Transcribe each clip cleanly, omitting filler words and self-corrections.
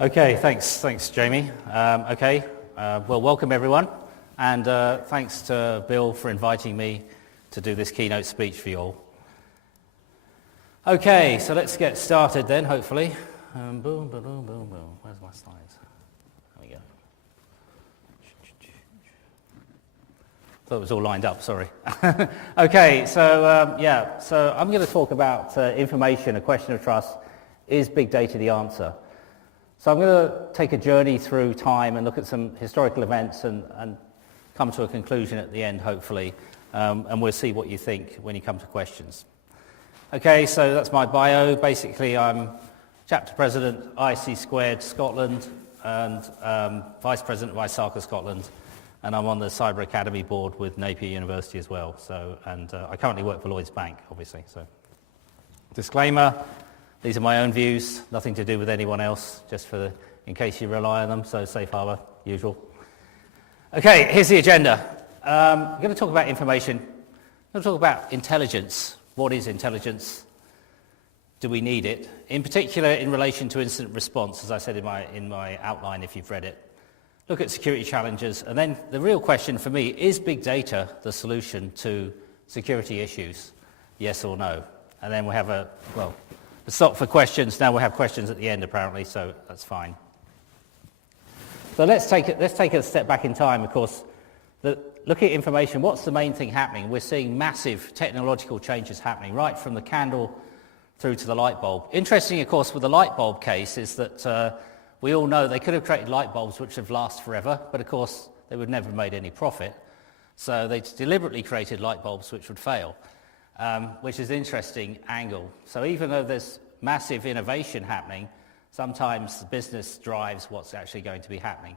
Okay, thanks, Jamie. Well, welcome everyone, and thanks to Bill for inviting me to do this keynote speech for you all. Okay, so let's get started then, hopefully. Boom, boom, boom, boom, boom. Where's my slides? There we go. Thought it was all lined up, sorry. Okay, so I'm going to talk about information, a question of trust. Is big data the answer? So I'm going to take a journey through time and look at some historical events and come to a conclusion at the end, hopefully, and we'll see what you think when you come to questions. Okay, so that's my bio. Basically, I'm Chapter President, IC2 Scotland, and Vice President of ISACA Scotland, and I'm on the Cyber Academy board with Napier University as well. So, I currently work for Lloyds Bank, obviously. So, disclaimer. These are my own views, nothing to do with anyone else, just in case you rely on them, so safe harbor, usual. Okay, here's the agenda. I'm going to talk about information. I'm going to talk about intelligence. What is intelligence? Do we need it? In particular, in relation to incident response, as I said in my outline, if you've read it. Look at security challenges, and then the real question for me, is big data the solution to security issues? Yes or no? And then we have stop for questions. Now we'll have questions at the end, apparently, so that's fine. So let's take a step back in time. Of course, look at information. What's the main thing happening? We're seeing massive technological changes happening, right from the candle through to the light bulb. Interesting, of course, with the light bulb case is that we all know they could have created light bulbs which have lasted forever, but of course they would never have made any profit. So they deliberately created light bulbs which would fail. Which is an interesting angle. So even though there's massive innovation happening, sometimes business drives what's actually going to be happening.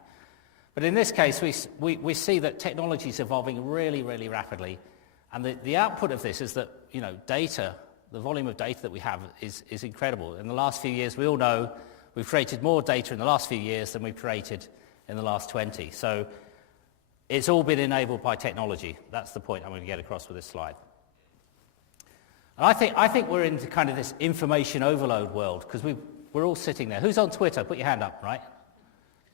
But in this case, we see that technology is evolving really, really rapidly. And the output of this is that, data, the volume of data that we have is incredible. In the last few years, we all know we've created more data in the last few years than we've created in the last 20. So it's all been enabled by technology. That's the point I'm going to get across with this slide. And I think we're into kind of this information overload world because we're all sitting there. Who's on Twitter? Put your hand up, right?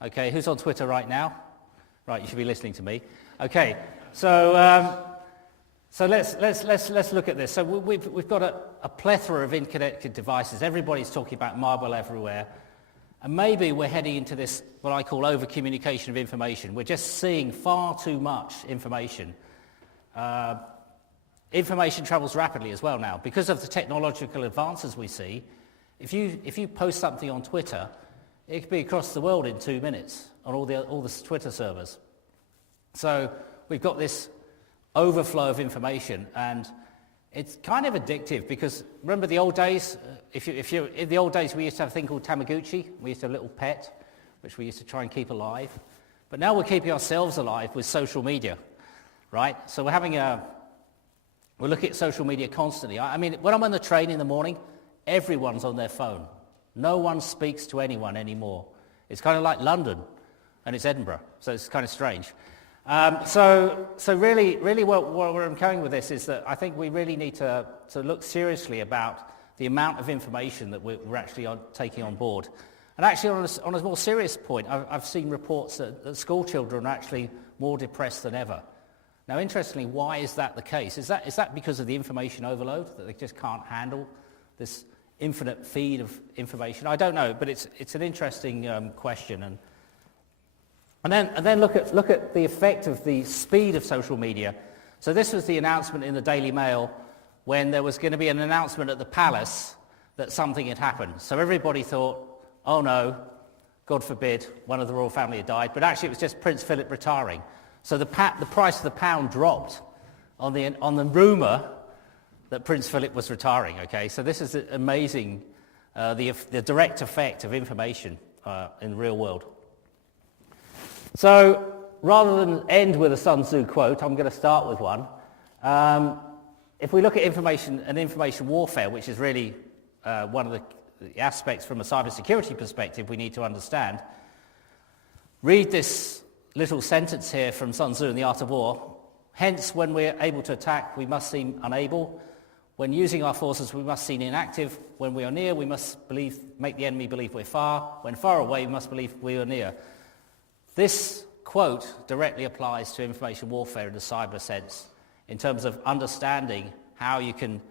Okay, who's on Twitter right now? Right, you should be listening to me. Okay, so let's look at this. So we've got a plethora of interconnected devices. Everybody's talking about mobile everywhere, and maybe we're heading into this what I call over-communication of information. We're just seeing far too much information. Information travels rapidly as well now. Because of the technological advances we see, if you post something on Twitter, it could be across the world in 2 minutes on all the Twitter servers. So we've got this overflow of information, and it's kind of addictive because remember the old days? In the old days, we used to have a thing called Tamagotchi. We used to have a little pet, which we used to try and keep alive. But now we're keeping ourselves alive with social media, right? So we're looking at social media constantly. I mean, when I'm on the train in the morning, everyone's on their phone. No one speaks to anyone anymore. It's kind of like London, and it's Edinburgh, so it's kind of strange. So really where I'm going with this is that I think we really need to look seriously about the amount of information that we're actually taking on board. And actually, on a more serious point, I've seen reports that school children are actually more depressed than ever. Now, interestingly, why is that the case? Is that because of the information overload, that they just can't handle this infinite feed of information? I don't know, but it's an interesting question. And then look at the effect of the speed of social media. So this was the announcement in the Daily Mail when there was going to be an announcement at the palace that something had happened. So everybody thought, oh no, God forbid, one of the royal family had died. But actually, it was just Prince Philip retiring. So the price of the pound dropped on the rumour that Prince Philip was retiring. Okay, so this is amazing, the direct effect of information in the real world. So rather than end with a Sun Tzu quote, I'm going to start with one. If we look at information and information warfare, which is really one of the aspects from a cybersecurity perspective we need to understand, read this little sentence here from Sun Tzu in The Art of War. Hence, when we're able to attack, we must seem unable. When using our forces, we must seem inactive. When we are near, we must make the enemy believe we're far. When far away, we must believe we are near. This quote directly applies to information warfare in the cyber sense, in terms of understanding how you can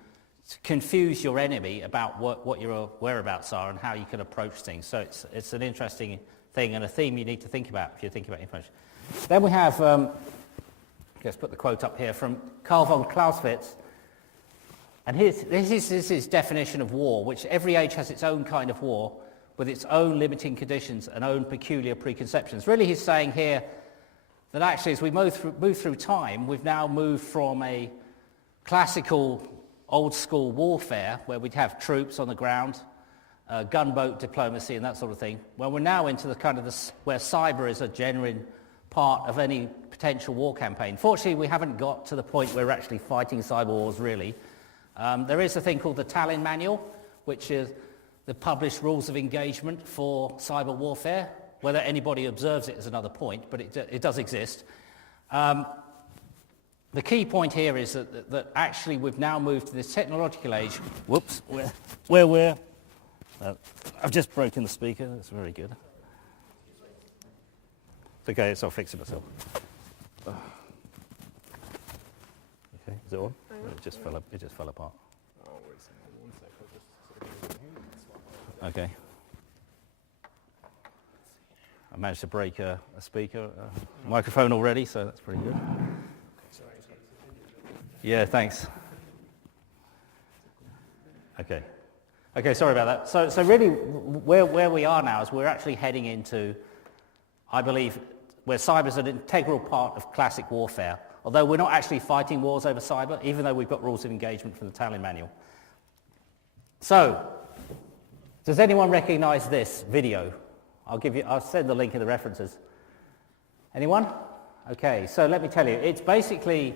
confuse your enemy about what your whereabouts are and how you can approach things. So it's an interesting thing and a theme you need to think about if you're thinking about information. Then we have, let's put the quote up here, from Carl von Clausewitz. And this is his definition of war, which every age has its own kind of war, with its own limiting conditions and own peculiar preconceptions. Really, he's saying here that actually as we move through time, we've now moved from a classical old-school warfare, where we'd have troops on the ground, gunboat diplomacy and that sort of thing, well, we're now into the kind of where cyber is a genuine part of any potential war campaign. Fortunately, we haven't got to the point where we're actually fighting cyber wars, really. There is a thing called the Tallinn Manual, which is the published rules of engagement for cyber warfare. Whether anybody observes it is another point, but it does exist. The key point here is that actually we've now moved to this technological age, where we're... I've just broken the speaker, that's very good. It's okay, I'll fix it myself. Okay, is it on? It just fell apart. Okay. I managed to break a speaker, microphone already, so that's pretty good. Yeah, thanks. Okay, sorry about that. So really, where we are now is we're actually heading into, I believe, where cyber is an integral part of classic warfare. Although we're not actually fighting wars over cyber, even though we've got rules of engagement from the Tallinn Manual. So, does anyone recognize this video? I'll send the link in the references. Anyone? Okay, so let me tell you, it's basically,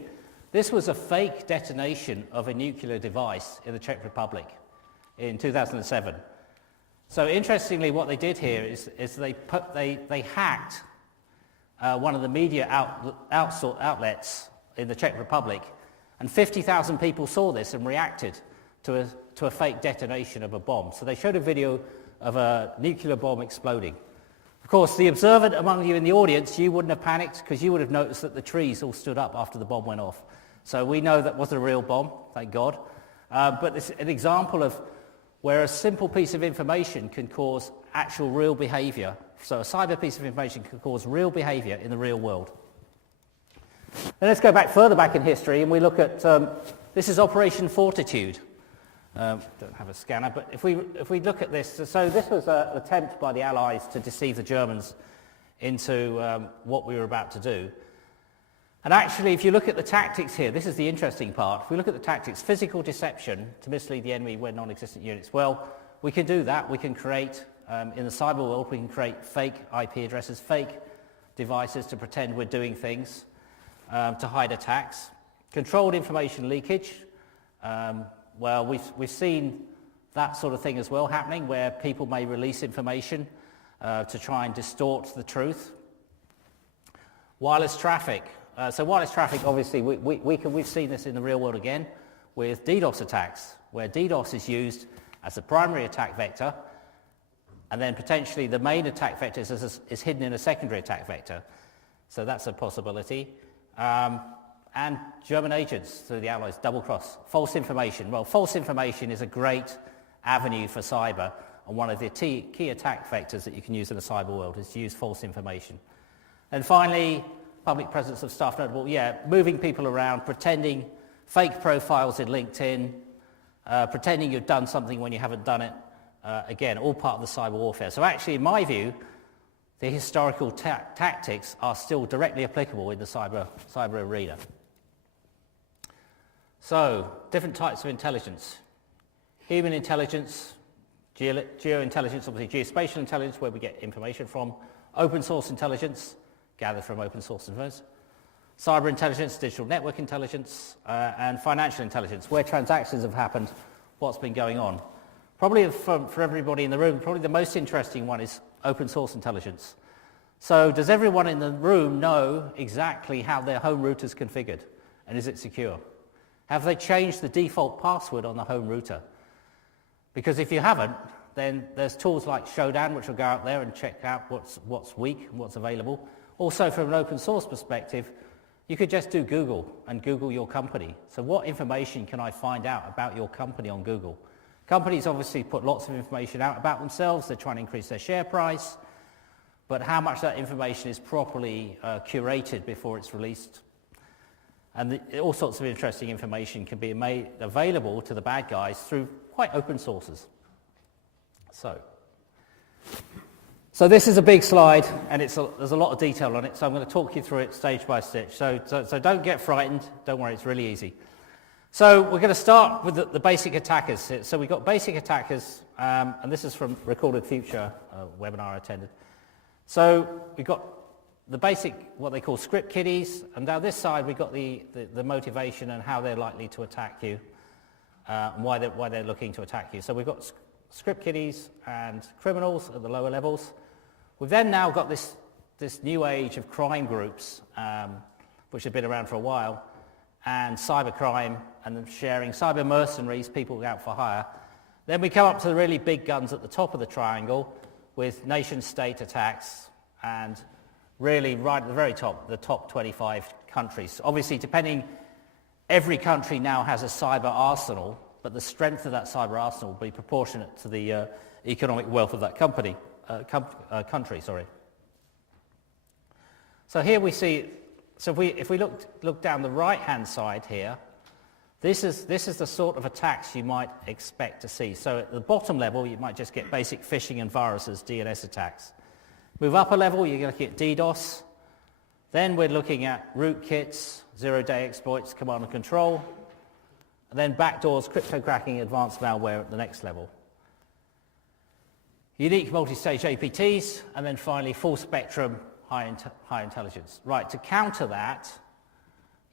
this was a fake detonation of a nuclear device in the Czech Republic in 2007. So interestingly, what they did here is they hacked one of the media outlets in the Czech Republic, and 50,000 people saw this and reacted to a fake detonation of a bomb. So they showed a video of a nuclear bomb exploding. Of course, the observant among you in the audience, you wouldn't have panicked because you would have noticed that the trees all stood up after the bomb went off. So we know that wasn't a real bomb, thank God. But it's an example of where a simple piece of information can cause actual real behavior. So a cyber piece of information can cause real behavior in the real world. Then let's go further back in history, and we look at, this is Operation Fortitude. Don't have a scanner, but if we look at this, so this was an attempt by the Allies to deceive the Germans into what we were about to do. And actually, if you look at the tactics here, this is the interesting part. If we look at the tactics, physical deception to mislead the enemy when non-existent units. Well, we can do that. We can create, in the cyber world, we can create fake IP addresses, fake devices to pretend we're doing things, to hide attacks. Controlled information leakage. Well, we've seen that sort of thing as well happening, where people may release information to try and distort the truth. Wireless traffic. So wireless traffic, obviously, we've seen this in the real world again with DDoS attacks, where DDoS is used as a primary attack vector, and then potentially the main attack vector is hidden in a secondary attack vector. So that's a possibility. And German agents through the Allies, double cross. False information. Well, false information is a great avenue for cyber, and one of the key attack vectors that you can use in the cyber world is to use false information. And finally, public presence of staff notable, moving people around, pretending, fake profiles in LinkedIn, pretending you've done something when you haven't done it. Again, all part of the cyber warfare. So actually, in my view, the historical tactics are still directly applicable in the cyber arena. So, different types of intelligence. Human intelligence, geo-intelligence, obviously geospatial intelligence, where we get information from. Open source intelligence, gathered from open source information. Cyber intelligence, digital network intelligence, and financial intelligence, where transactions have happened, what's been going on. Probably for everybody in the room, probably the most interesting one is open source intelligence. So does everyone in the room know exactly how their home router is configured? And is it secure? Have they changed the default password on the home router? Because if you haven't, then there's tools like Showdown which will go out there and check out what's weak and what's available. Also, from an open source perspective, you could just do Google and Google your company. So what information can I find out about your company on Google? Companies obviously put lots of information out about themselves. They're trying to increase their share price. But how much that information is properly curated before it's released. And all sorts of interesting information can be made available to the bad guys through quite open sources. So this is a big slide, and there's a lot of detail on it, so I'm going to talk you through it stage by stage. So don't get frightened. Don't worry, it's really easy. So we're going to start with the basic attackers. So we've got basic attackers, and this is from Recorded Future webinar I attended. So we've got the basic, what they call script kiddies, and down this side we've got the motivation and how they're likely to attack you, and why they're looking to attack you. So we've got script kiddies and criminals at the lower levels. We've then now got this new age of crime groups, which have been around for a while, and cybercrime and sharing, cyber mercenaries, people out for hire. Then we come up to the really big guns at the top of the triangle with nation-state attacks, and really right at the very top, the top 25 countries. Obviously, every country now has a cyber arsenal, but the strength of that cyber arsenal will be proportionate to the economic wealth of that country. So here we see, if we look down the right-hand side here, this is the sort of attacks you might expect to see. So at the bottom level, you might just get basic phishing and viruses, DNS attacks. Move up a level, you're looking at DDoS. Then we're looking at rootkits, zero-day exploits, command and control. And then backdoors, crypto cracking, advanced malware at the next level. Unique multi-stage APTs, and then finally full spectrum, high intelligence. Right, to counter that,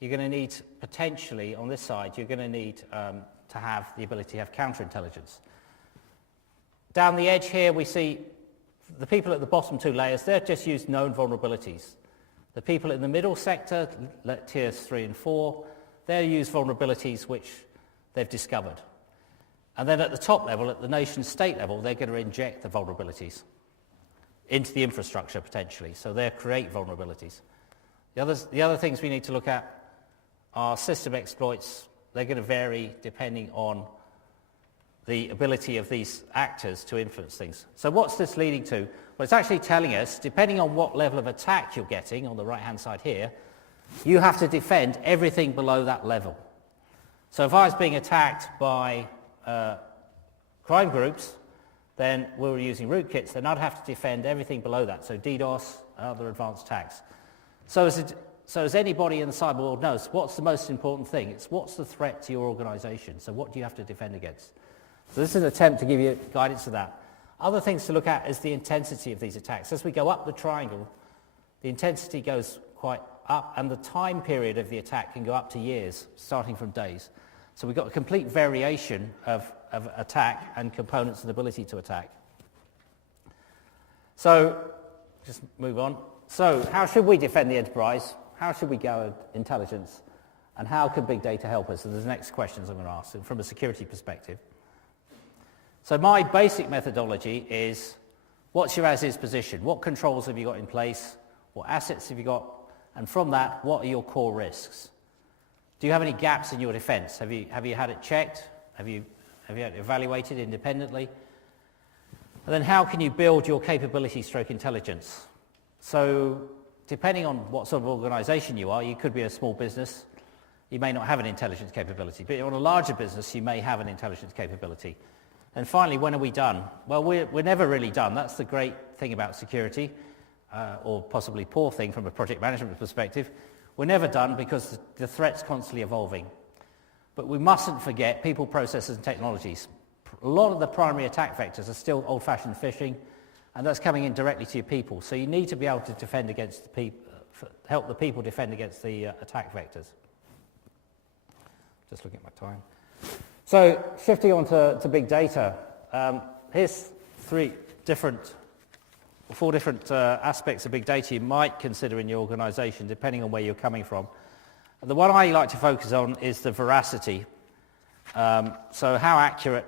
you're going to need, potentially, on this side, you're going to need to have the ability to have counterintelligence. Down the edge here, we see the people at the bottom two layers, they've just used known vulnerabilities. The people in the middle sector, tiers 3 and 4, they use vulnerabilities which they've discovered. And then at the top level, at the nation-state level, they're going to inject the vulnerabilities into the infrastructure, potentially. So they'll create vulnerabilities. The other things we need to look at are system exploits. They're going to vary depending on the ability of these actors to influence things. So what's this leading to? Well, it's actually telling us, depending on what level of attack you're getting, on the right-hand side here, you have to defend everything below that level. So if I was being attacked by crime groups, then we were using rootkits, then I'd have to defend everything below that, so DDoS, other advanced attacks. So as anybody in the cyber world knows, what's the most important thing? It's what's the threat to your organization, so what do you have to defend against? So this is an attempt to give you guidance to that. Other things to look at is the intensity of these attacks. As we go up the triangle, the intensity goes quite up, and the time period of the attack can go up to years, starting from days. So we've got a complete variation of attack and components and ability to attack. So, just move on. So, how should we defend the enterprise? How should we go at intelligence? And how can big data help us? So there's the next questions I'm going to ask from a security perspective. So my basic methodology is, what's your as-is position? What controls have you got in place? What assets have you got? And from that, what are your core risks? Do you have any gaps in your defense? Have you had it checked? Have you had it evaluated independently? And then how can you build your capability stroke intelligence? So depending on what sort of organization you are, you could be a small business. You may not have an intelligence capability, but on a larger business, you may have an intelligence capability. And finally, when are we done? Well, we're never really done. That's the great thing about security, or possibly poor thing from a project management perspective. We're never done because the threat's constantly evolving. But we mustn't forget people, processes, and technologies. A lot of the primary attack vectors are still old-fashioned phishing, and that's coming in directly to your people. So you need to be able to defend against the people, help the people defend against the attack vectors. Just looking at my time. So shifting on to big data, here's four different aspects of big data you might consider in your organization, depending on where you're coming from. The one I like to focus on is the veracity. So how accurate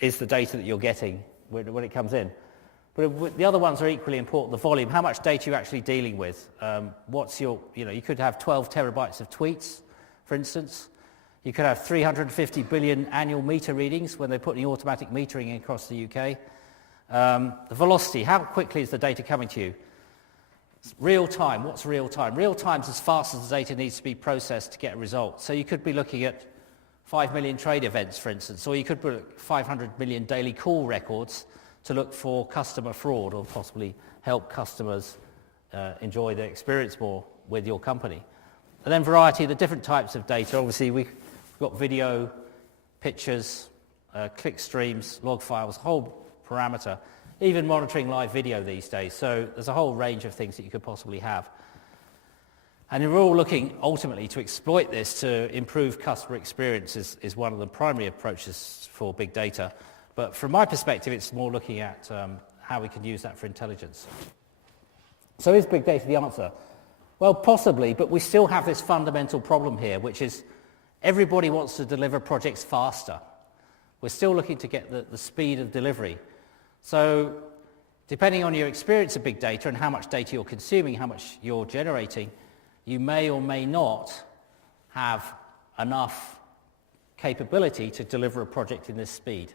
is the data that you're getting when it comes in? But the other ones are equally important. The volume, how much data you're actually dealing with. You could have 12 terabytes of tweets, for instance. You could have 350 billion annual meter readings when they're putting automatic metering across the UK. The velocity, how quickly is the data coming to you? Real time, what's real time? Real time is as fast as the data needs to be processed to get a result. So you could be looking at 5 million trade events, for instance, or you could put 500 million daily call records to look for customer fraud or possibly help customers enjoy their experience more with your company. And then variety, the different types of data. Obviously, we've got video, pictures, click streams, log files, whole parameter, even monitoring live video these days. So there's a whole range of things that you could possibly have. And we're all looking ultimately to exploit this to improve customer experience is one of the primary approaches for big data. But from my perspective, it's more looking at how we can use that for intelligence. So is big data the answer? Well, possibly, but we still have this fundamental problem here, which is everybody wants to deliver projects faster. We're still looking to get the speed of delivery. So depending on your experience of big data and how much data you're consuming, how much you're generating, you may or may not have enough capability to deliver a project in this speed.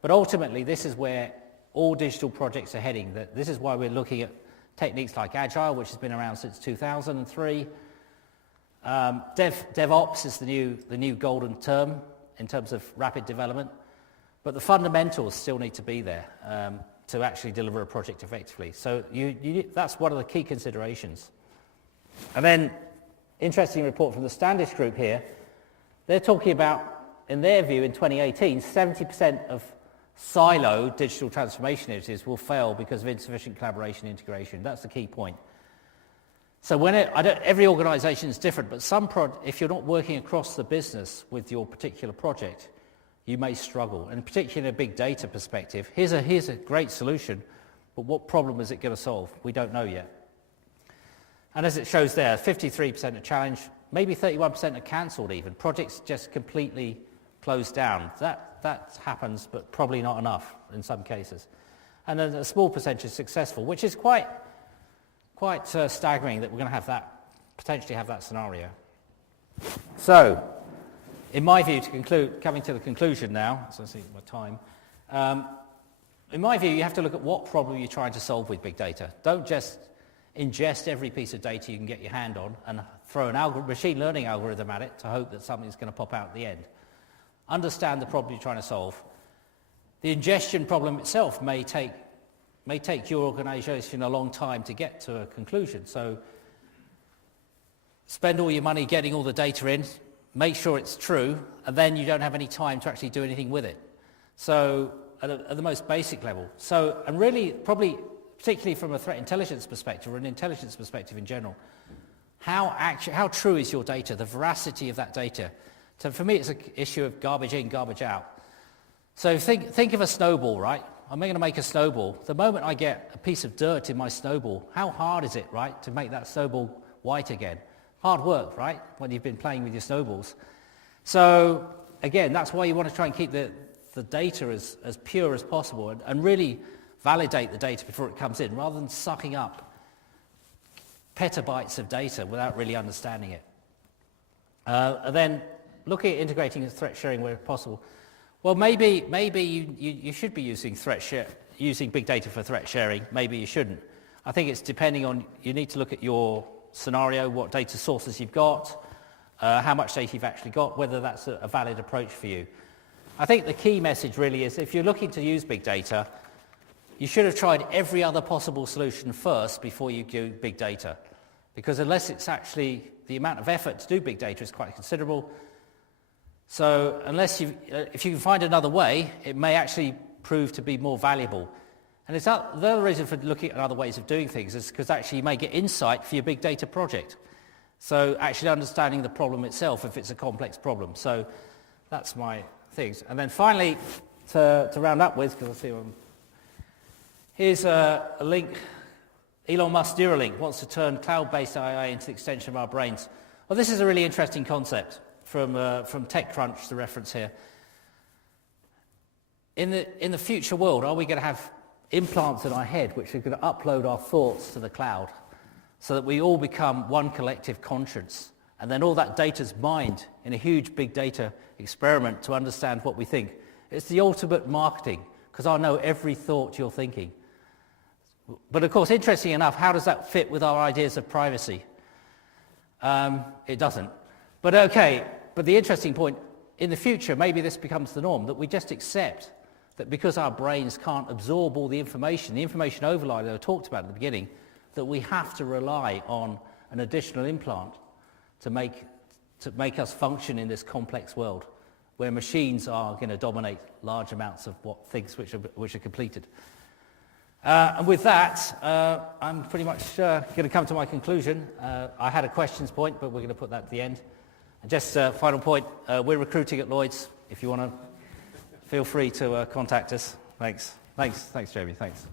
But ultimately, this is where all digital projects are heading. This is why we're looking at techniques like Agile, which has been around since 2003. DevOps is the new golden term in terms of rapid development. But the fundamentals still need to be there to actually deliver a project effectively. So that's one of the key considerations. And then, interesting report from the Standish Group here. They're talking about, in their view, in 2018, 70% of silo digital transformation initiatives will fail because of insufficient collaboration and integration. That's the key point. So every organisation is different, but if you're not working across the business with your particular project, you may struggle. And particularly in a big data perspective, here's a great solution, but what problem is it going to solve? We don't know yet. And as it shows there, 53% are challenged, maybe 31% are cancelled even. Projects just completely closed down. That happens, but probably not enough in some cases. And then a small percentage is successful, which is quite staggering that we're going to potentially have that scenario. So, in my view, coming to the conclusion now, so I see my time, in my view, you have to look at what problem you're trying to solve with big data. Don't just ingest every piece of data you can get your hand on and throw an machine learning algorithm at it to hope that something's going to pop out at the end. Understand the problem you're trying to solve. The ingestion problem itself may take your organisation a long time to get to a conclusion. So spend all your money getting all the data in, make sure it's true, and then you don't have any time to actually do anything with it. So at the most basic level. So, and really, probably, particularly from a threat intelligence perspective or an intelligence perspective in general, how true is your data, the veracity of that data? So for me, it's an issue of garbage in, garbage out. So think of a snowball, right? I'm going to make a snowball. The moment I get a piece of dirt in my snowball, how hard is it, right, to make that snowball white again? Hard work, right, when you've been playing with your snowballs. So again, that's why you want to try and keep the data as pure as possible and really validate the data before it comes in, rather than sucking up petabytes of data without really understanding it. And then looking at integrating threat sharing where possible. Well, maybe you should be using using big data for threat sharing. Maybe you shouldn't. I think it's depending on, you need to look at your scenario, what data sources you've got, how much data you've actually got, whether that's a valid approach for you. I think the key message really is, if you're looking to use big data, you should have tried every other possible solution first before you do big data. Because unless it's actually, the amount of effort to do big data is quite considerable. So if you can find another way, it may actually prove to be more valuable. And the other reason for looking at other ways of doing things is because actually you may get insight for your big data project. So actually understanding the problem itself, if it's a complex problem. So that's my things. And then finally, to round up with, because I see here's a link. Elon Musk's Neuralink wants to turn cloud-based AI into the extension of our brains. Well, this is a really interesting concept from TechCrunch, the reference here. In the future world, are we going to have implants in our head which are going to upload our thoughts to the cloud so that we all become one collective conscience, and then all that data's mined in a huge big data experiment to understand what we think? It's the ultimate marketing, because I know every thought you're thinking. But of course, interesting enough, how does that fit with our ideas of privacy? It doesn't. But okay, but the interesting point, in the future, maybe this becomes the norm, that we just accept that because our brains can't absorb all the information overload that I talked about at the beginning, that we have to rely on an additional implant to make us function in this complex world, where machines are going to dominate large amounts of things which are completed. And with that, I'm pretty much going to come to my conclusion. I had a questions point, but we're going to put that at the end. And just final point, we're recruiting at Lloyd's. If you want to, feel free to contact us. Thanks, Jamie. Thanks.